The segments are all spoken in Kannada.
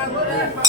Agora é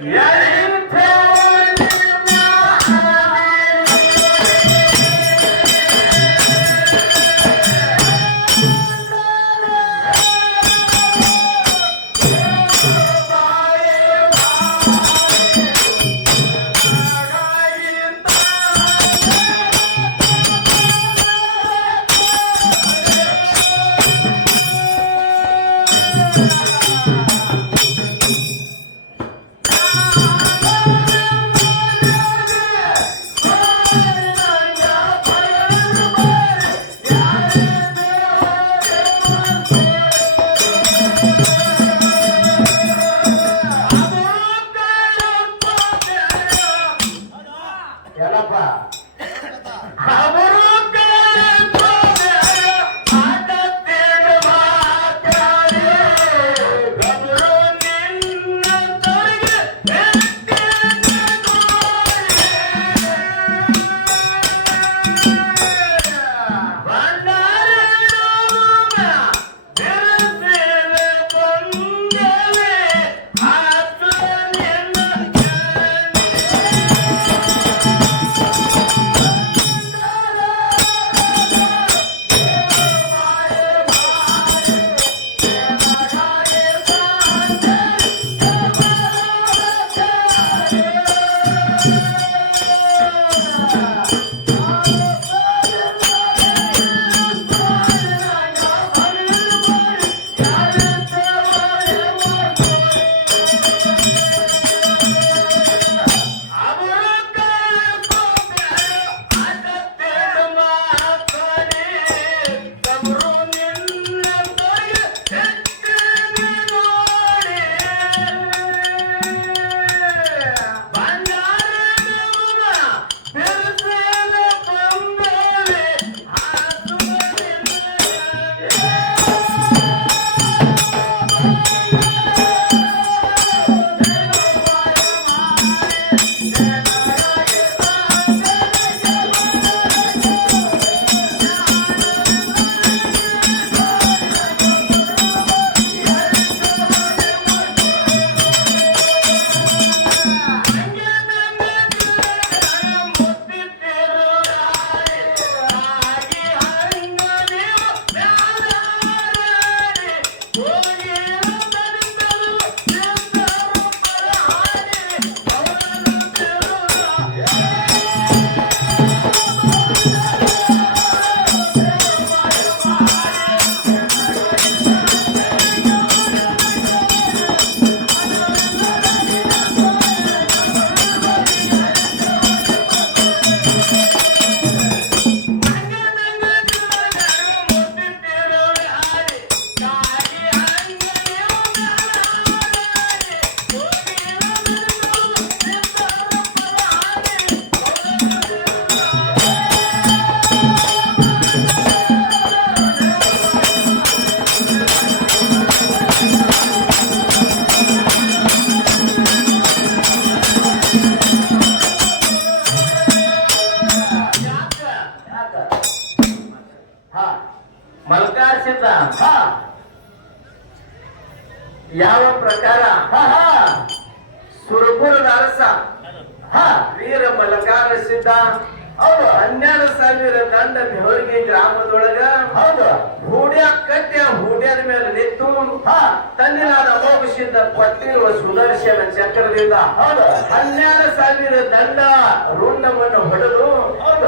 Yeah. ಸಿದ್ಧ ಹಾ. ಯಾವ ಪ್ರಕಾರ? ಸುರಪುರದ ಅರಸ ವೀರ ಮಲಕಾರ ಸಿದ್ಧ ಹೌದು. ಹನ್ನೆರಡು ಸಾವಿರ ದಂಡ ಬೆವರಿಗೆ ಗ್ರಾಮದೊಳಗ ಹೌದು. ಹೂಡ್ಯ ಕಟ್ಟಿ ಹೂಡ್ಯದ ಮೇಲೆ ನಿಂತು ತನ್ನಿನಾದ ಅಮೋಘಸಿದ್ದ ಕೊಟ್ಟಿರುವ ಸುದರ್ಶನ ಚಕ್ರದಿಂದ ಹೌದು. ಹನ್ನೆರಡು ಸಾವಿರ ದಂಡ ರುಂಡವನ್ನು ಹೊಡೆದು.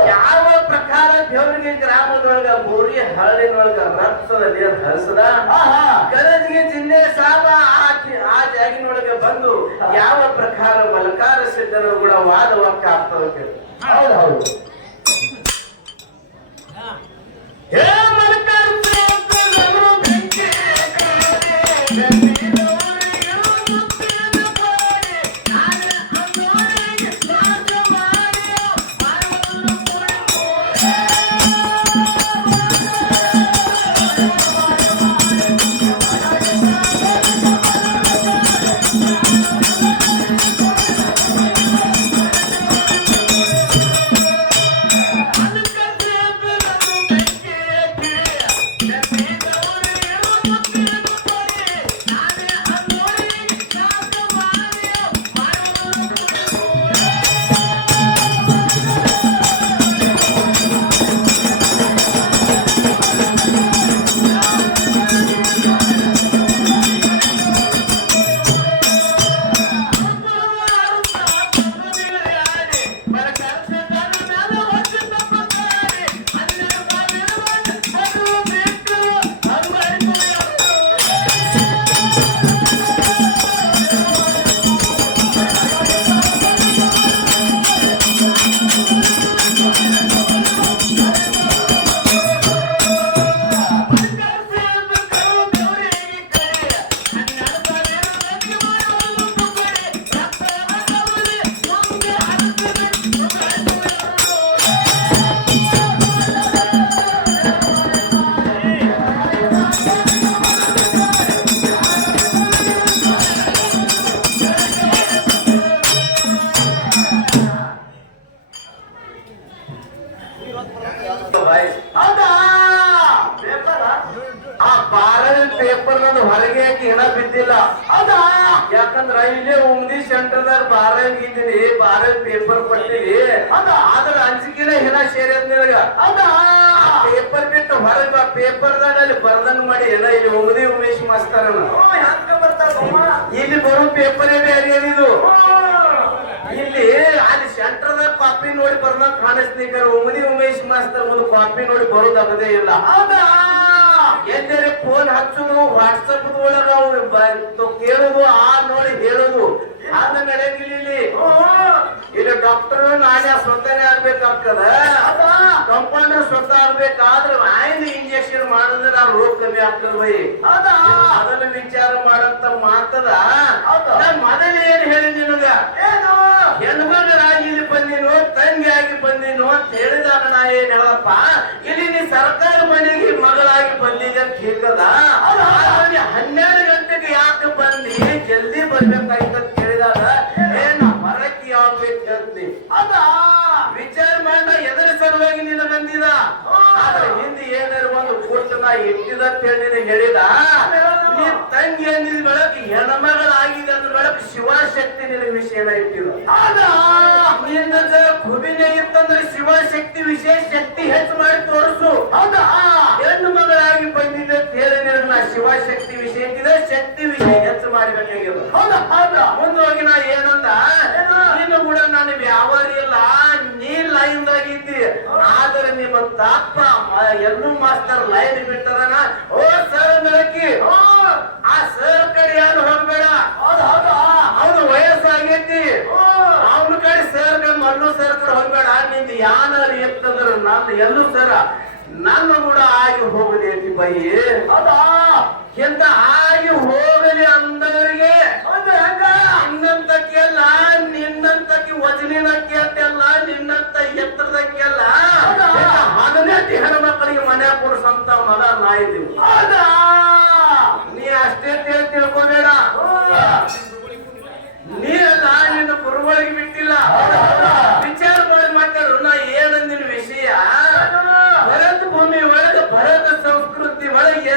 ಯಾವ ಪ್ರಕಾರ ದೇವರಿಗೆ ಗ್ರಾಮದೊಳಗ ಮೂರಿ ಹರಳಿನೊಳಗ ರಕ್ತದ ನೀರು ಹರಿಸದ? ಗದಗಿಗೆ ಜಿಲ್ಲೆ ಸಾಬ ಆ ಆ ಜಾಗಿನೊಳಗೆ ಬಂದು ಯಾವ ಪ್ರಕಾರ ಮಲಕಾರ ಸಿದ್ಧರು ಕೂಡ ವಾದವಕ್ಕ ಆಗ್ತದೆ ಹೌದು ಹೌದು ಪೇಪರ್ ಬೇರೆ ಇಲ್ಲಿ ಅಲ್ಲಿ ಸೆಂಟರ್ದ ಕಾಪಿ ನೋಡಿ ಬರ್ದ ಕಾಣಿಸ್ತೀಕರ ಉಮದಿ ಉಮೇಶ್ ಮಾಸ್ತರ್ ಒಂದು ಕಾಪಿ ನೋಡಿ ಬರೋದಾಗದೇ ಇಲ್ಲ. ಎಲ್ಲರೆ ಫೋನ್ ಹಚ್ಚುದು ವಾಟ್ಸಪ್ ಒಳಗ ಕೇಳುದು ಆ ನೋಡಿ ಹೇಳುದು. ಆದ ನಡೆಯಂಗಿಲ್ಲ ಇಲ್ಲಿ ಇಲ್ಲಿ ಡಾಕ್ಟರ್ ನಾನೇ ಸ್ವತಃನೇ ಆಗ್ಬೇಕಾಗ್ತದ ಕಂಪೌಂಡರ್ ಸ್ವತಃ ಆಗ್ಬೇಕಾದ್ರೆ ಆಯ್ದು ಇಂಜೆಕ್ಷನ್ ಮಾಡಿದ್ರೆ ನಾವು ರೋಗ ಕಮ್ಮಿ ಆಗ್ತದ ಬೈ. ಹೌದಾ? ಅದನ್ನ ವಿಚಾರ ಮಾಡಂತ ಮಾತದ. ಮೊದಲು ಏನ್ ಹೇಳಿ ನಿನಗ? ಹೆಣ್ಮಗಳಾಗಿ ಇಲ್ಲಿ ಬಂದಿನೋ ತಂಗಿ ಆಗಿ ಬಂದಿನೋ ಅಂತ ಹೇಳಿದಾಗ ನಾ ಏನ್ ಹೇಳಪ್ಪ? ಇಲ್ಲಿ ನೀ ಸರ್ಕಾರ ಮನೆಗೆ ಮಗಳಾಗಿ ಬಂದಿದೆ ಅಂತ ಹೇಳ್ತದ ಹನ್ನೆರಡು ಗಂಟೆಗೆ ಅಂತ ಹೇಳಿ ನಿನಗೆ ಹೇಳಿದ? ನೀ ತಂಗಿ ಅಂದಿದ ಬೆಳಕು ಹೆಣ್ಮಗಳಾಗಿದೆ ಅಂದ ಬೆಳಕು ಶಿವಶಕ್ತಿ ನಿನಗೆ ವಿಷಯ ಇಟ್ಟಿದ್ರು ಹೌದಾ. ನಿನ್ನ ಕುಬಿನೇ ಇತ್ತಂದ್ರೆ ಶಿವಶಕ್ತಿ ವಿಶೇಷ ಶಕ್ತಿ ಹೆಚ್ಚು ಮಾಡಿ ತೋರಿಸು. ಹೌದಾ. ಹೆಣ್ಣು ಮಗಳಾಗಿ ಬಂದಿದ್ದೆ ಅಂತ ಹೇಳಿ ನಿನಗೆ ನಾ ಶಿವಶಕ್ತಿ ವಿಷಯ ಇಟ್ಟಿದೆ ಶಕ್ತಿ ವಿಷಯ ಹೆಚ್ಚು ಮಾಡಿಬೇಕಾಗಿದೆ ಹೌದಾ ಹೌದಾ. ಮುಂದೋಗಿ ನಾ ಏನಂದ? ನಿನ್ನ ಕೂಡ ನಾನು ವ್ಯಾವಾರಿ ಇಲ್ಲ ಲೈನ್ ಆಗಿದ್ದಿ ಆದ್ರೆ ನಿಮ್ಮ ತಾಪ ಎಲ್ಲೂ ಮಾಸ್ತರ್ ಲೈನ್ ಬಿಟ್ಟದನ? ಓ ಸರ್ ಬೆಳಕಿ ಆ ಸರ್ ಕಡೆ ಯಾರು ಹೋಗ್ಬೇಡ ಹೌದಾ ಹೌದಾ ಅವನು ವಯಸ್ಸಾಗೈತಿ ಅವನ ಕಡೆ ಸರ್ ಕಡೆ ಮಲ್ಲು ಸರ್ ಕಡೆ ಹೋಗ್ಬೇಡ ನಿಂದ ಯಾನಾರು ಎತ್ತಂದ್ರ ನಂದು ಎಲ್ಲೂ ಸರ ನನ್ನ ಕೂಡ ಆಗಿ ಹೋಗಲಿ ಬೈ ಹೌದಾ ಎಂತ ಆಗಿ ಹೋಗಲಿ ಅಂದವರಿಗೆ ಹೌದು ಹೆಂಗ ನಿನ್ನಂತಕ್ಕೆ ಅಲ್ಲ ನಿನ್ನಂತಕ್ಕೆ ವಜನಿನಕ್ಕೆ ಅಲ್ಲ ನಿನ್ನಂತ ಎತ್ತರದಕ್ಕೆ ಅಲ್ಲ ಹದಿನೆಂಟು ಹೆಣ್ಮಕ್ಳಿಗೆ ಮನೆ ಕೊಡ್ಸಂತ ಮಗ ನಾ ಇದ್ದೀವಿ ಹೌದಾ ನೀ ಅಷ್ಟೇ ತಿಳ್ ತಿಳ್ಕೊಬೇಡ ನೀ ಅಲ್ಲ ನಿನ್ನ ಗುರುಗಳಿಗೆ ಬಿಟ್ಟಿಲ್ಲ ವಿಚಾರ ಮಾಡಿ ಮಾತಾಡು ನಾ ಏನಂದಿನ ವಿಷಯ ಭರತ ಭೂಮಿ ಒಳಗ ಭರತ ಸಂಸ್ಕೃತಿ ಒಳಗೆ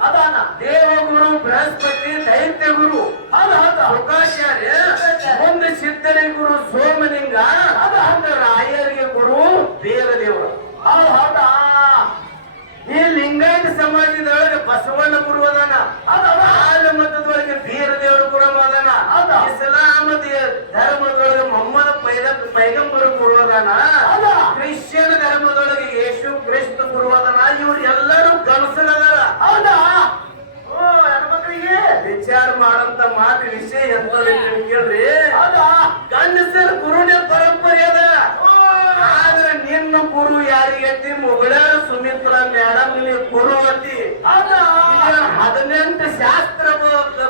ಅದಾನ ದೇವಗುರು ಬೃಹಸ್ಪತಿ ದೈತ್ಯ ಗುರು ಹೌದು ಹೌದು ಶುಕಾಚಾರ್ಯ ಮುಂದೆ ಸಿದ್ಧರಿ ಗುರು ಸೋಮಲಿಂಗ ಅಂತ ರಾಯರಿಗೆ ಗುರು ದೇವದೇವರು ಹೌದು ಹೌದಾ ಈ ಲಿಂಗಾಯತ ಸಮಾಜದೊಳಗೆ ಬಸವಣ್ಣ ಗುರು ಅದಾನ ಹೌದಾ ಆಲ ಮತದೊಳಗೆ ಬೀರ ದೇವರ ಗುರು ಅದಾನ ಹೌದಾ? ಇಸ್ಲಾಮ ದೇ- ಧರ್ಮದೊಳಗೆ ಮೊಹಮ್ಮದ ಪೈದ ಪೈಗಂಬರ ಗುರು ಅದಾನ ಹೌದಾ? ಕ್ರಿಶ್ಚಿಯನ್ ಧರ್ಮದೊಳಗೆ ಯೇಸು ಕ್ರಿಸ್ತ ಗುರು ಅದಾನ ಇವ್ರು ಎಲ್ಲರೂ ಗಣಸರದಾರ ಹೌದಾ ಓ ಹೆಣ್ಮಕ್ಳಿಗೆ ವಿಚಾರ ಮಾಡಂತ ಮಾತು ವಿಷಯ ಎಂತದ ಕೇಳ್ರಿ ಹೌದಾ ಗಂಡಸರ ಗುರುನೇ ಪರಂಪರೆ ಅದ ಓ ಆದ್ರೆ ನಿನ್ನ ಗುರು ಯಾರಿಗೈತಿ ಮುಗಳ ಸುಮಿತ್ರ ಮೇಡಮ್ ನೀವು ಈಗ ಹದಿನೆಂಟು ಶಾಸ್ತ್ರ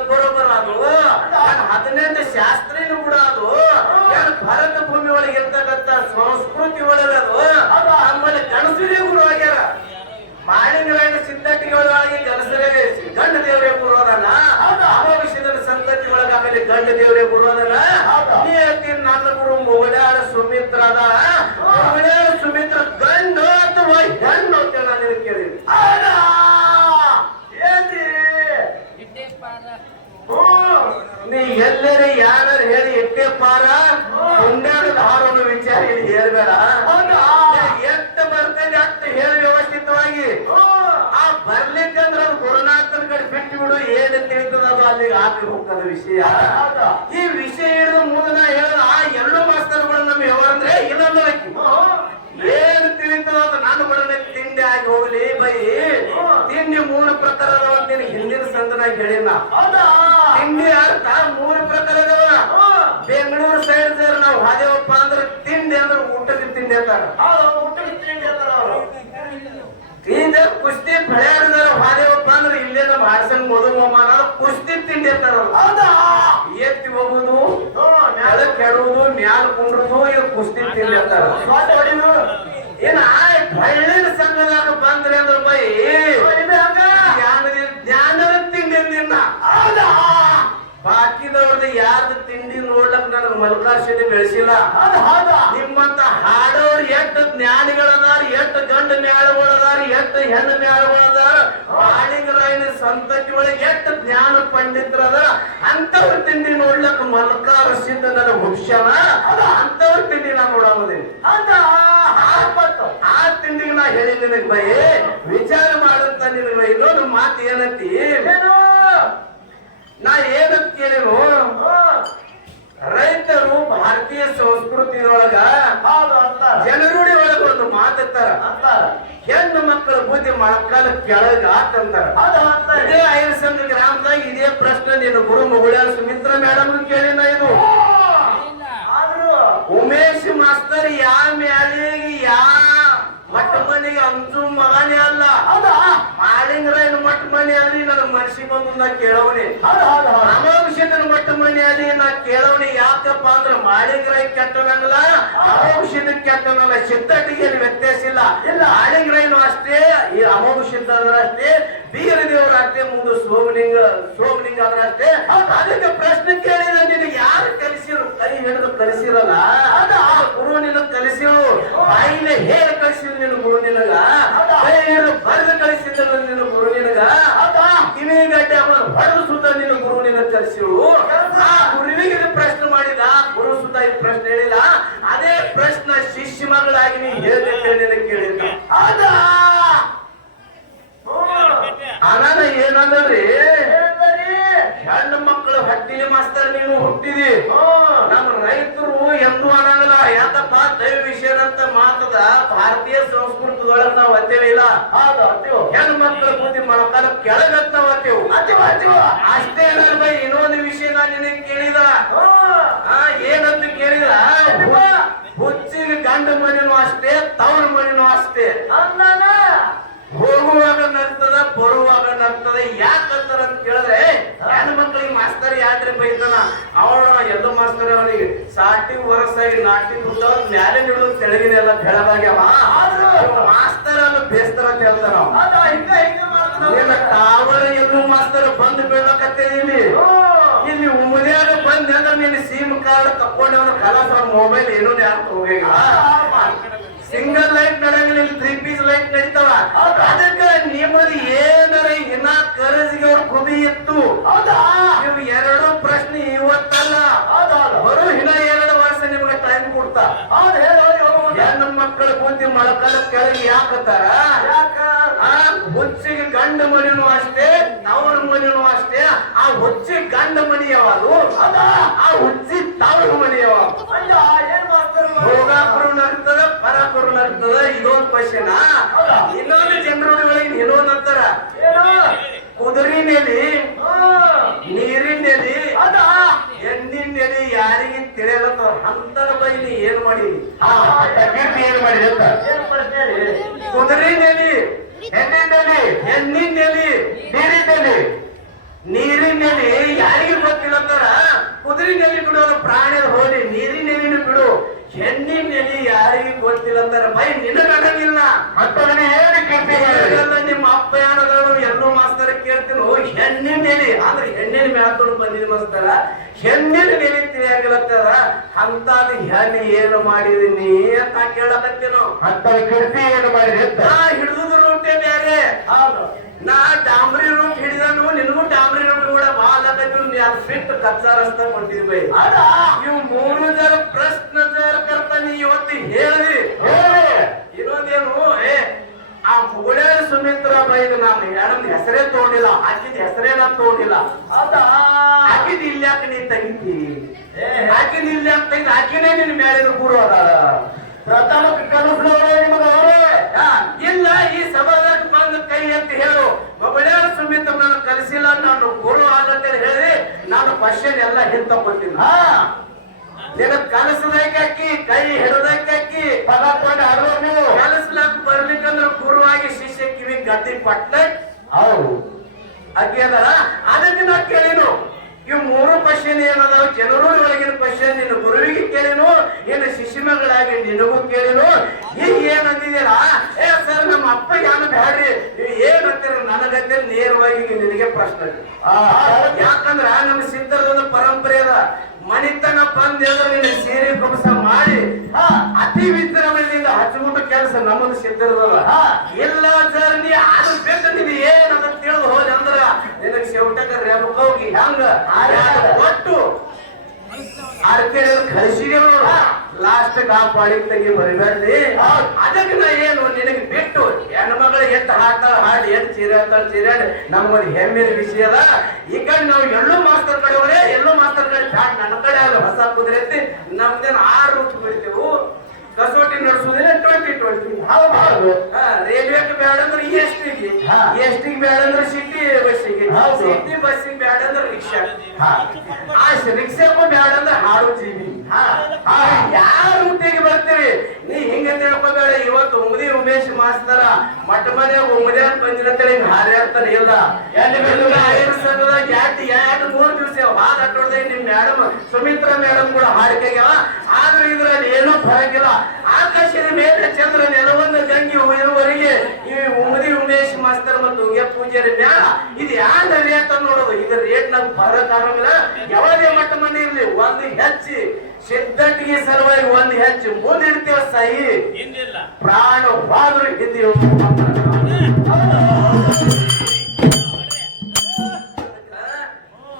ಬರೋಬರ ಅದು. ಹದಿನೆಂಟು ಶಾಸ್ತ್ರಿನೂ ಕೂಡ ಅದು. ಭಾರತ ಭೂಮಿ ಒಳಗೆ ಇರ್ತಕ್ಕಂಥ ಸಂಸ್ಕೃತಿ ಒಳಗೆ ಅದು. ನಮ್ಮಲ್ಲಿ ಗಣಸರೇ ಗುರು ಆಗ್ಯಾರ. ಮಾಳಿಂಗರಾಯಣ ಸಿದ್ಧಟ್ಟಿಗೆ ಒಳಗಾಗಿ ಗಣಸರೇ ಗಂಡ ದೇವರೇ ಗುರು ಅದನ್ನ ಅಮೋಘಿಸಿದ ಸಂತತಿ ಒಳಗೆ ಆಮೇಲೆ ಗಂಡ ದೇವರೇ ಗುರು ಅದನ್ನ ನನ್ನ ಗುರು ಮೊಗಡ್ಯಾಳ ಸುಮಿತ್ರ ಅದ ಮೊಗಡ್ಯಾಳ ಸುಮಿತ್ರ ಗಂಡು ಅಥವಾ ಹೆಣ್ಣು ಅಂತ ನಾನು ನಿನಗೆ ಕೇಳಿದ್ದೆ ಹೌದಾ ಏನ್ರಿ ಓ ನೀ ಎಲ್ಲರೇ ಯಾರು ಹೇಳಿ ಎಟ್ಟೆ ಪಾರ ಉಂಡಾಡದ ಹಾರೋನು ವಿಚಾರ ಇಲ್ಲಿ ಹೇಳ್ಬೇಡ ಹೌದಾ ಎಷ್ಟ ಬರ್ತದೆ ಅಷ್ಟು ಹೇಳಿ ವ್ಯವಸ್ಥಿತವಾಗಿ ಓ ಆ ಬರ್ಲಿಕ್ಕಂದ್ರ ಅದು ಗುರುನಾಥನ ಕಡೆ ಬಿಟ್ಟು ಬಿಡು ಏನು ತಿಳಿತದ ಅದು ಹಾಕಿ ಹೋಗ್ತದ ವಿಷಯ. ಈ ವಿಷಯ ಹೇಳಿದ ಮೂಲನ ಹೇಳ ಆ ಎರಡು ಮಾಸ್ತರ್ಗಳು ನಮ್ಮ ವ್ಯವಹಾರ ಅಂದ್ರೆ ಇನ್ನೊಂದು ವ್ಯಕ್ತಿ ಏನು ತಿಳಿತದ ಅದು ನಾನು ಬಡನೆ ತಿಂಡಿ ಆಗಿ ಹೋಗ್ಲಿ ಬೈ. ತಿಂಡಿ ಮೂರು ಪ್ರಕಾರ ಅಂತ ಹಿಂದಿನ ಸಂದನ ಹೇಳಿಲ್ಲ ತಿಂಡಿ ಅರ್ಥ ಮೂರು ಪ್ರಕಾರ ಬೆಂಗಳೂರು ಸೈಡ್ ಸೇರ್ ನಾವು ಹಾದೇವಪ್ಪ ಅಂದ್ರೆ ತಿಂಡಿ ಅಂದ್ರೆ ಊಟದ ತಿಂಡಿ ಅಂತಾರ. ಊಟದ ತಿಂಡಿ ಅಂತಾರ ಕುಸ್ತಿ ಬೆಳೆಯಾಡಿದಾರ ಹಾದೇವಪ್ಪ ಅಂದ್ರೆ ಇಲ್ಲೇ ನಮ್ಮ ಹಾಸನ್ ಮಧುಮಮ್ಮ ಅನ್ನೋದು ಕುಸ್ತಿ ಅಂತಾರ ಹೌದಾ? ಎತ್ತಿ ಹೋಗುದು ನೆಲ ಕೆಡುವುದು ಮ್ಯಾಲ ಕುಂಡ್ರದು ಇದು ಕುಸ್ತಿ ಹೊಡಿನು. ಏನ ಹಳ್ಳಿನ ಸಂಘದಾಗ ಬಂದ್ರಿ ಅಂದ್ರ ಬೈ ಜ್ಞಾನದ ತಿಂಡಿ ನಿನ್ನ ಹೌದಾ? ಬಾಕಿದವ್ರದ್ದು ಯಾರ್ದು ತಿಂಡಿ ನೋಡ್ಲಕ್ ನನಗೆ ಬೆಳೆಸಿಲ್ಲ. ಹೌದಾ ನಿಮ್ಮಂತ ಹಾಡೋರು ಎಷ್ಟು ಜ್ಞಾನಿಗಳದಾರ ಎಷ್ಟು ಗಂಡ ಮ್ಯಾಳಗಳದಾರ ಎಷ್ಟು ಹೆಣ್ಣು ಮ್ಯಾಳಗಳದಾರ ಬಾಳಿಂಗರಾಯನ ಸಂತತಿ ಒಳಗೆ ಎಷ್ಟು ಜ್ಞಾನ ಪಂಡಿತರದ? ಅಂತವ್ರ ತಿಂಡಿ ನೋಡ್ಲಕ್ ಮಲ್ಕಾರ ಸಿದ್ಧ ನನ್ನ ಅದ ಅಂತವ್ರ ತಿಂಡಿ ನಾ ನೋಡೋದಿಲ್ಲ ಅದ ಆ ತಿಂಡಿಗೆ ನಾ ಹೇಳಿ ನಿನಗ್ ಬೈ. ವಿಚಾರ ಮಾಡಂತ ನಿನಗ ಇನ್ನೊಂದು ಮಾತು ಏನಂತಿ? ಏನು? ನಾ ಏನಂತ ಕೇಳಿನು? ಓ ರೈತರು ಭಾರತೀಯ ಸಂಸ್ಕೃತಿಯೊಳಗ ಜನರುಡಿ ಒಳಗ ಒಂದು ಮಾತಾಡ್ತಾರ ಅಂತಾರ. ಹೆಣ್ಣು ಮಕ್ಕಳ ಬುದ್ಧಿ ಮೊಳಕಾಲ ಕೆಳಗ ಆತಂತಾರ. ಇದೇ ಐದು ಸಂಘ ಗ್ರಾಮದಾಗ ಇದೇ ಪ್ರಶ್ನೆ ನೀನು ಗುರು ಮಗುಳ ಸುಮಿತ್ರ ಮೇಡಮ್ ಕೇಳಿನ ಇದು. ಆದ್ರೂ ಉಮೇಶ್ ಮಾಸ್ತರ್ ಯಾ ಮ್ಯಾಲಿಗೆ ಯಾ ಮಟ್ಟ ಮನೆಗೆ ಅಂಚು ಮಗನೇ ಅಲ್ಲ. ಹೌದಾ? ಮಾಳಿಂಗರಾಯನ ಮಟ್ಟ ಮನೆ ಅಲ್ಲಿ? ನನ್ನ ಮನಸ್ಸಿಗೆ ಬಂದು ನಾ ಕೇಳವನಿ. ಹೌದು ಅಮೋಘಿಷದ ಮಟ್ಟ ಮನೆ ಅಲ್ಲಿ ನಾ ಕೇಳವನಿ? ಯಾಕಪ್ಪ ಅಂದ್ರೆ ಮಾಳಿಂಗ್ರ ಕೆಟ್ಟನಲ್ಲ ಅಮಾಂಶದ ಕೆಟ್ಟನಲ್ಲ ಸಿದ್ಧಟಿಗೆ ಏನು ವ್ಯತ್ಯಾಸ ಇಲ್ಲ. ಇಲ್ಲ. ಮಾಳಿಂಗರಾಯನು ಅಷ್ಟೇ? ಈ ಅಮೋಘಿಷದ ಅಷ್ಟೇ? ಬೀರ ದೇವರು ಅಷ್ಟೇ ಮುಂದೆ ಸೋಮಲಿಂಗ ಸೋಮಲಿಂಗ ಆದ್ರ ಅಷ್ಟೇ. ಅದಕ್ಕೆ ಪ್ರಶ್ನೆ ಕೇಳಿದ ನಿನಗೆ ಯಾರು ಕಲಿಸಿರು? ಕೈ ಹಿಡಿದು ಕಲಿಸಿರಲ್ಲ? ಆ ಗುರು ನಿನ್ನ ಕಲಿಸಿರು. ಬಾಯಿಲೆ ಹೇಳಿ ಕಲಿಸಿರು ನಿನ್ನ ಗುರು ನಿನಗ. ಕೈ ಬರೆದು ಕಲಿಸಿದ್ರು ನಿನ್ನ ಗುರು ನಿನಗ. ಕಿವಿಗಡ್ಡೆ ಅವನು ಹೊಡೆದು ಸುತ್ತ ನಿನ್ನ ಗುರು ನಿನ್ನ ಕಲಿಸಿರು. ಆ ಗುರುವಿಗೆ ಪ್ರಶ್ನೆ ಮಾಡಿದ ಗುರು ಸುತ್ತ ಈ ಪ್ರಶ್ನೆ ಹೇಳಿಲ್ಲ. ಅದೇ ಪ್ರಶ್ನೆ ಶಿಷ್ಯ ಮಗಳಾಗಿ ನೀ ಹೇಳ್ತಿದ್ದೆ ನಿನಗೆ ಕೇಳಿದ್ದ. ಹೌದಾ ಅನಾನ ಏನಂದ್ರಿ ಹೆಣ್ಣು ಮಕ್ಕಳ ಹಟ್ಟಿಲಿ ಮಾಸ್ತರ್ ನೀನು ಹುಟ್ಟಿದಿ. ನಮ್ಮ ರೈತರು ಎಂದೂ ಅನ್ನಂಗಿಲ್ಲ ಯಾಕಪ್ಪ? ದೈವ ವಿಷಯ ಅಂತ ಮಾತದ ಭಾರತೀಯ ಸಂಸ್ಕೃತದೊಳಗೆ ನಾವು ಅತ್ತೇವೆ ಇಲ್ಲ? ಹೌದು ಅತ್ತೀವು ಹೆಣ್ಣು ಮಕ್ಕಳ ಬುದ್ಧಿ ಮಾಡ್ತಾರ ಕೆಳಗತ್ತ ಅತ್ತೇವು ಅಷ್ಟೇ ಅಲ್ಲ ಇನ್ನೊಂದು ವಿಷಯ ನಾನು ನಿನಗೆ ಕೇಳಿದ. ಏನಂತ ಕೇಳಿದ? ಹುಚ್ಚಿನ ಗಂಡ ಮನೆನೂ ಅಷ್ಟೇ ತವನ ಮನೆನೂ ಅಷ್ಟೇ. ಹೋಗುವಾಗ ಬರುವಾಗ ಯಾಕೆ ಯಾಕಂತಾರ ಅಂತ ಕೇಳಿದ್ರೆ ಹೆಣ್ಣು ಮಕ್ಕಳಿಗೆ ಮಾಸ್ತರ್ ಯಾಕ್ರಿ ಬೈತಾನ ಅವಳ ಎಲ್ಲ ಮಾಸ್ತರ್ ಅವನಿಗೆ ಸಾಟಿ ವರಸಾಗಿ ನಾಟಿ ಬಿಡ್ತಾವ ಮ್ಯಾಲೆ ನಿಡೋದು ತೆಳಗಿದೆ ಎಲ್ಲ ಬೆಳಗಾಗ್ಯಾವ. ಆದ್ರೂ ಮಾಸ್ತರ್ ಅಲ್ಲ ಬೇಸ್ತರ ಅಂತ ಹೇಳ್ತಾನ ನಿನ್ನ ಟಾವರ್ ಎಲ್ಲೂ ಮಾಸ್ತರ್ ಬಂದು ಬೀಳಕತ್ತೇನೆ ಇಲ್ಲಿ. ಉಮದ್ಯಾಗ ಬಂದ್ ಅಂದ್ರೆ ನೀನು ಸಿಮ್ ಕಾರ್ಡ್ ತಕೊಂಡವನ ಕಲಾಸ ಮೊಬೈಲ್ ಏನೋ ಯಾರು ಹೋಗಿಲ್ಲ ಸಿಂಗಲ್ ಲೈಟ್ ನಡೆಯಂಗಿಲ್ಲ ತ್ರೀ ಪೀಸ್ ಲೈಟ್ ನಡೀತಾವ. ಅದಕ್ಕೆ ನಿಮ್ಮದು ಏನಾರ ಇನ್ನ ಕರೆಸಿಗೆ ಅವ್ರ ಕೃತಿ ಇತ್ತು? ನೀವು ಎರಡು ಪ್ರಶ್ನೆ ಇವತ್ತಲ್ಲ. ಬರೋ ಹಿನ ಎರಡು ವರ್ಷ ನಿಮ್ಗೆ ಟೈಮ್ ಕೊಡ್ತಾ. ಹೇಳ. ಇನ್ನಾಕ ಕೆಳಗೆ ಯಾಕತ್ತಾರ ಯಾಕ? ಆ ಹುಚ್ಚಿಗೆ ಗಂಡ ಮನಿನೂ ಅಷ್ಟೇ ತವರ ಮನಿನೂ ಅಷ್ಟೇ ಆ ಹುಚ್ಚಿ ಗಂಡ ಮನಿ ಅದ ಆ ಹುಚ್ಚಿ ತವರ ಮನಿ ಮಾಸ್ತರ್ ಭೋಗಾಪುರ ನಗ್ತದ ಪರಾಪುರ ನಗ್ತದ ಇದೊಂದು ಕ್ವಶನ್ ಇನ್ನೊಂದು ಜನರುಗಳಿಗೆ ಇನ್ನೊಂದು ಅಂತಾರ. ನೀರಿನಲ್ಲಿ ಅದ ಎಣ್ಣಿನಲ್ಲಿ ಯಾರಿಗೆ ಅಂತದ ಬೈಲಿ ಏನ್ ಮಾಡಿ ಕೀರ್ತಿ ಏನ್ ಮಾಡಿ ಅಂತ. ಏನ್ ಪ್ರಶ್ನೆ ರೀ? ಕುದುರಿನಲ್ಲಿ ಹೆಣ್ಣಿನಲ್ಲಿ ಎಣ್ಣಿನಲ್ಲಿ ನೀರಿನಲ್ಲಿ ನೀರಿನಲ್ಲಿ ಯಾರಿಗೆ ಕುದರಿ ಕುದುರಿನಲ್ಲಿ ಬಿಡೋದು ಪ್ರಾಣಿ ಹೋಲಿ. ನೀರಿನಲ್ಲಿ ಬಿಡು. ಹೆಣ್ಣಿನಲ್ಲಿ ಯಾರಿಗೆ ಗೊತ್ತಿಲ್ಲ ಅಂತಾರ. ಬೈ ನಿನಗಡಂಗಿಲ್ಲ. ನಿಮ್ಮ ಅಪ್ಪ ಯಾರು ಎಲ್ಲೋ ಮಾಸ್ತರ ಕೇಳ್ತೀನಿ. ಹೋಗಿ ಹೆಣ್ಣಿನ ನೆಲೆ. ಅಂದ್ರೆ ಹೆಣ್ಣಿನ ಮ್ಯಾತ್ಕೊಂಡು ಬಂದಿದ್ ಮಾಸ್ತರ. ಹೆಣ್ಣಿನ ನೆಲೆ ತಿಳಿಯಾಗಿಲ್ಲತ್ತದ ಅಂತಾದ ಹೆಣ್ಣು ಏನು ಮಾಡಿದೀನಿ ಅಂತ ಕೇಳಕತ್ತೇನು ಅಂತ ಕೀರ್ತಿ ಏನು ಮಾಡಿದೆ ಹಿಡಿದು ರೂಟೆ ಬೇರೆ. ಹೌದು. ನಾ ಡಾಂಬ್ರಿ ರೂಟ್ ಹಿಡಿದನು. ನಿನಗೂ ಡಾಂಬ್ರಿ ರೂಪ ಕೂಡ ಭಾಳ ಫಿಟ್ ಕಚ್ಚಾ ರಸ್ತೆ ಕೊಟ್ಟಿದ್ವಿ ಬೈ ಅದ ಇವು ಮೂರು ಜರ ಪ್ರಶ್ನ ಜರ ಕರ್ತ ನೀ ಇವತ್ತು ಹೇಳಿ. ಇನ್ನೊಂದೇನು ಏ ಆ ಮುಗುಳೇ ಸುಮಿತ್ರ ಬೈದು ನಾನು ಮೇಡಮ್ ಹೆಸರೇ ತಗೊಂಡಿಲ್ಲ ಆಕಿದ ಹೆಸರೇ ನಾನು ತಗೊಂಡಿಲ್ಲ. ಅದ ಆಕಿದ ಇಲ್ಯಾಕ ನೀ ತೆಗಿತಿ ಏ, ಆಕಿದ ಇಲ್ಯಾಕ ಹಾಕಿನೇ ಆಕಿನೇ ನಿನ್ ಮೇಲಿನ ಗುರು ಅದಾಳ. ಪ್ರಥಮ ಕಲಿಸಿದವರು ನಿಮಗೆ ಅವರೇ ಇಲ್ಲ ಈ ಸಭಾದಾಗ ಬಂದು ಕೈ ಅಂತ ಹೇಳು. ಒಬ್ಬಳೇ ಸುಮಿತ್ರ ನಾನು ಕಲಿಸಿಲ್ಲ ನಾನು ಗುರು ಅಲ್ಲಂತ ಹೇಳಿ ನಾನು ಕ್ವಶನ್ ಎಲ್ಲ ಹಿಂತ ಕೊಟ್ಟಿಲ್ಲ ನಿನ್ನ ಕಲಸದಕ್ಕಿ ಕೈ ಹಿಡದಕ್ಕಿ ಪದ ಕೊಂಡು ನೀವು ಕಲಿಸ್ಲಾಕ ಬರ್ಲಿಕ್ಕಂದ್ರ ಗುರುವಾಗಿ ಶಿಷ್ಯ ಕಿವಿ ಗದ್ದಿ ಪಟ್ಟ ಹೌದು. ಅಕ್ಕಿ ಅದಲ್ಲ ಅದಕ್ಕೆ ನಾ ಕೇಳಿನು ಇವ್ ಮೂರು ಕ್ವಶನ್ ಏನದಾವ ಜನರು ಒಳಗಿನ ಕ್ವಶನ್ ನಿನ್ನ ಗುರುವಿಗೆ ಕೇಳಿನು, ನಿನ್ನ ಶಿಶಿಮಗಳಾಗಿ ನಿನಗೂ ಕೇಳಿನು ಈಗ ಏನಂದಿದ್ದೀರಾ ಏ ಸರ್, ನಮ್ಮ ಅಪ್ಪ ಏನು ಬ್ಯಾಡ್ರಿ? ನೀವು ಏನ್ ಅಂತೀರ? ನನಗಂತೀರ ನೇರವಾಗಿ ನಿನಗೆ ಪ್ರಶ್ನೆ ಯಾಕಂದ್ರ ನಮ್ಮ ಸಿದ್ಧರದ ಪರಂಪರೆ ಅದ. ಮನಿತನ ಬಂದ ನಿನ್ನ ಸೇರಿ ಕುಬಸ ಮಾಡಿ. ಅತಿ ವಿಜೃಂಭಣೆಯಿಂದ ಹಚ್ಚಿಬಿಟ್ಟು ಕೆಲಸ ನಮ್ಮದು ಸಿದ್ಧರದ ಎಲ್ಲ ಸರ್ ನೀ ಆಗ ಏನಂತ ತಿಳಿದು ಹೋಗಿ ಅಂದ್ರ ನಿನಗೆ ಹೋಗಿ? ಹೆಂಗ ಒಟ್ಟು. ಕೊಟ್ಟು ಅರ್ಕೆರೆ ಲಾಸ್ಟ್ ಕಾಪಾಡಿ ತಂಗಿ ಬರಿಬೇಡ್ರಿ. ಅದಕ್ಕೆ ನಾ ಏನು ನಿನಗೆ ಬಿಟ್ಟು ಹೆಣ್ಣು ಮಗಳು ಎತ್ತ ಹಾಡ್ತಾಳ ಹಾಡಿ ಎತ್ ಚೀರಾಡ್ತಾಳ ಚೀರಾಡಿ ನಮ್ಮದು ಹೆಮ್ಮೆದ ವಿಷಯ ಅದ. ಈ ಕಡೆ ನಾವು ಎಲ್ಲೋ ಮಾಸ್ತರ್ ಕಡೆ ಎಲ್ಲೋ ಮಾಸ್ತರ್ ಕಡೆ ನನ್ನ ಕಡೆ ಆಗ ಹೊಸ ಕುದುರೆ ಎತ್ತಿ ನಮ್ದೇನು ಆರು ರೂಟ್ ಬಿಡ್ತೇವು ಕಸೋಟಿ ನಡೆಸುವುದಿಲ್ಲ ಟ್ವೆಂಟಿ ಟ್ವೆಂಟಿ ಹೌದು ಹೌದು. ರೈಲ್ವೆಗೆ ಬೇಡ ಅಂದ್ರೆ ಎಸ್ ಟಿಗೆ. ಎಸ್ ಟಿಗೆ ಬೇಡ ಅಂದ್ರೆ ಸಿಟಿ ಬಸ್ಸಿಗೆ. ಸಿಟಿ ಬಸ್ಸಿಗೆ ಬೇಡ ಅಂದ್ರೆ ರಿಕ್ಷಾ ಆ ರಿಕ್ಷಾಕ್ಕೂ ಬೇಡ ಅಂದ್ರೆ ಹಾಡು ಜೀವಿ ಯಾರ ಹುಟ್ಟಿಗೆ ಬರ್ತೀರಿ? ನೀ ಹಿಂಗ ತಿಳ್ಕೊಬೇಡ. ಇವತ್ತು ಉಮದಿ ಉಮೇಶ್ ಮಾಸ್ತರ ಮಟ್ಟ ಮನೆ ಉಮದಿ ಅಂತ ಬಂದಿರತ್ತೇಳಿ ಇಲ್ಲ. ಎಲ್ಲಿ ಬಂದಿಲ್ಲ? ಐದು ಸಂಘದಾಗ ಯಾಕೆ ಎರಡು ಮೂರು ದಿವಸ ಹಾದ ಅಟ್ಟೋಡ್ದಾಗ ನಿಮ್ ಮೇಡಮ್ ಸುಮಿತ್ರಾ ಮೇಡಮ್ ಕೂಡ ಹಾಡಿಕೆಗೆಲ್ಲ ಆದ್ರೆ ಇದ್ರಲ್ಲಿ ಏನೂ ಫರಕಿಲ್ಲ ಆಕಾಶದ ಮೇಲೆ ಚಂದ್ರ ನೆಲವನ್ನು ಗಂಗಿ ಇರುವವರೆಗೆ ಈ ಉಮದಿ ಉಮೇಶ್ ಮಾಸ್ತರ್ ಮತ್ತು ಉಗೆ ಪೂಜಾರಿ ಮ್ಯಾಲ ಇದು ಯಾವ ರೇಟ್ ನೋಡೋದು. ಇದು ರೇಟ್ ನಮ್ಗೆ ಬರಕ್ ಆಗಂಗಿಲ್ಲ ಯಾವುದೇ ಮಟ್ಟ ಮಂದಿ ಇರ್ಲಿ ಒಂದು ಹೆಚ್ಚಿ ಸಿದ್ಧಟಿಗೆ ಸಲುವಾಗಿ ಒಂದು ಹೆಚ್ಚು ಮುಂದಿಡ್ತೇವ ಸಹಿ. ಪ್ರಾಣ ಹೋದ್ರು ಹಿಂದಿ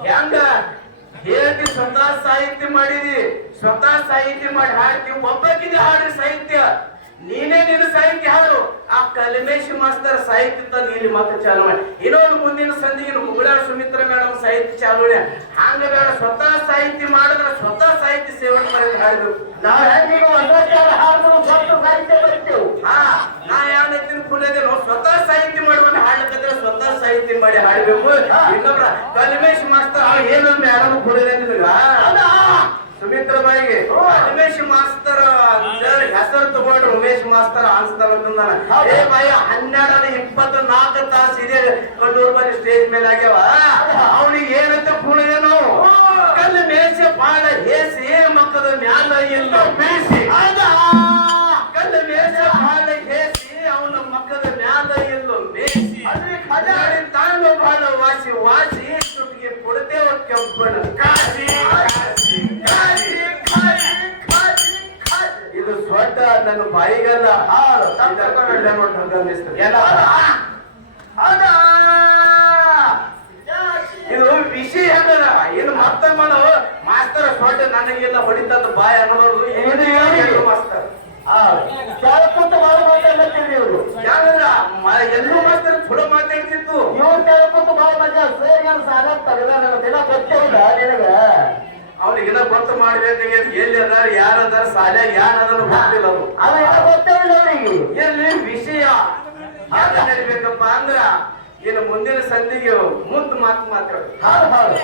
ಹೆಂಗ? ಹೇಗೆ ಸ್ವತಃ ಸಾಹಿತ್ಯ ಮಾಡಿದಿ? ಸ್ವತಃ ಸಾಹಿತ್ಯ ಮಾಡಿ ಹಾಡ್ತೀವಿ ಒಬ್ಬಕ್ಕಿದೆ ಹಾಡ್ರಿ ಸಾಹಿತ್ಯ. ನೀನೇ ನೀನು ಸಾಹಿತ್ಯ ಹಾಡು. ಆ ಕಲ್ಮೇಶ್ ಮಾಸ್ತರ್ ಸಾಹಿತ್ಯ ನೀಲಿ ಇಲ್ಲಿ ಮಾತ್ರ ಚಾಲು ಮಾಡಿ. ಇನ್ನೊಂದು ಮುಂದಿನ ಸಂದಿಗೆ ಮುಗುಳ ಸುಮಿತ್ರ ಮೇಡಮ್ ಸಾಹಿತ್ಯ ಚಾಲು. ಹಂಗ ಬೇಡ ಸ್ವತಃ ಸಾಹಿತ್ಯ ಮಾಡಿದ್ರೆ ಸ್ವತಃ ಸಾಹಿತ್ಯ ಸೇವನೆ ಮಾಡಿದ್ರೆ ಹಾಡಬೇಕು. ನಾವು ಸ್ವಲ್ಪ ಸಾಹಿತ್ಯ ಬರ್ತೇವೆ? ಹಾ ನಾ ಯಾವತ್ತಿನ ಕುಲದೇನೋ ಸ್ವತಃ ಸಾಹಿತ್ಯ ಮಾಡೋಣ ಹಾಡ್ಲಿಕ್ಕಂದ್ರೆ ಸ್ವತಃ ಸಾಹಿತ್ಯ ಮಾಡಿ ಹಾಡ್ಬೇಕು. ಇನ್ನೊಬ್ರ ಕಲ್ಮೇಶ್ ಮಾಸ್ತರ್ ಏನೊಂದು ಯಾರನ್ನು ಮೇಡಮ್ ಕುಲದೇ ನಿನಗ ಸುಮಿತ್ರ ಬಾಯಿಗೆ. ಉಮೇಶ್ ಮಾಸ್ತರ್. ಹೆಸರು ತಗೊಂಡ್ರೆ ಉಮೇಶ್ ಮಾಸ್ತರ್ ಅನ್ಸ್ತಾರ ಅಂತಂದಾನ. ಏ ಬಾಯ ಹನ್ನೆರಡರ ಇಪ್ಪತ್ತು ನಾಲ್ಕು ತಾಸು ಇದೆ. ಕಲ್ಲೂರ್ ಬಾರಿ ಸ್ಟೇಜ್ ಮೇಲೆ ಆಗ್ಯಾವ. ಅವನಿಗೆ ಏನಂತ ಕುಣಿದೇನು ಕಲ್ಲು ಮೇಸಿ ಬಾಳ ಹೇಸಿ ಮಕ್ಕದ ಮ್ಯಾಲ ಇಲ್ಲ ಬೇಸಿ. ಕಲ್ಲು ಮೇಸ ಬಾಳ ಹೇಸಿ ಅವನ ಮಕ್ಕದ ಮ್ಯಾಲ ಇಲ್ಲ ಮೇಸಿ ತಾನು ಬಾಳ ವಾಸಿ ವಾಸಿ ಸುಟ್ಟಿಗೆ ಕೊಡ್ತೇವ ಕಾಸಿ ಕಾಸಿ, ಕಾಸಿ, ಕಾಸಿ, ಸ್ವಟ್ಟ ನನ್ನ ಬಾಯಿಗೆಲ್ಲ ಹಾಲು ತಪ್ಪಿಕೊಳ್ಳ ನೋಡಿ ಎಲ್ಲ ಇದು ವಿಷಯ ಹೆಂಗದ ಇದು ಮತ್ತೆ ನಾವು ಮಾಸ್ತರ ಸೊಟ್ಟೆ ನನಗೆಲ್ಲ ಹೊಡಿತದ ಬಾಯಿ ಅನ್ನೋದು ಏನು ಹೇಳಿ. ಮಾಸ್ತರ್? ಕೆಳಕುಂತ ಮಾಡಬೇಕು ಹೇಳತ್ತೀರಿ ಇವ್ರು. ಯಾಕಂದ್ರ ಎಲ್ಲರೂ ಮಾತ್ರ ಚಲೋ ಮಾತಾಡ್ತಿತ್ತು. ಇವ್ರು ಕೇಳ್ಕೊತ ಬಾಳ ಮಜಾ ಸರ್ ಏನ್ ಸಾಲ ತಗದ ದಿನ ಗೊತ್ತಿಲ್ಲ ನಿನಗ. ಅವ್ನಿಗೆಲ್ಲ ಗೊತ್ತು ಮಾಡ್ಬೇಕು ಎಲ್ಲಿ ಅದಾರ ಯಾರದಾರ ಸಾಲ ಸಾಲ್ಯಾಗ ಯಾರ ಅದಾರ ಗೊತ್ತಿಲ್ಲ ಅದು. ಅದೇ ಗೊತ್ತೇ ಇಲ್ಲ ಅವ್ರಿಗೆ ಎಲ್ಲಿ ವಿಷಯ? ಯಾಕ ನಡಿಬೇಕಪ್ಪ ಅಂದ್ರ ಇನ್ನು ಮುಂದಿನ ಸಂಧಿಗೆ ಮುಂದ್ ಮಾತು ಮಾತ್ರ. ಹೌದು ಹೌದು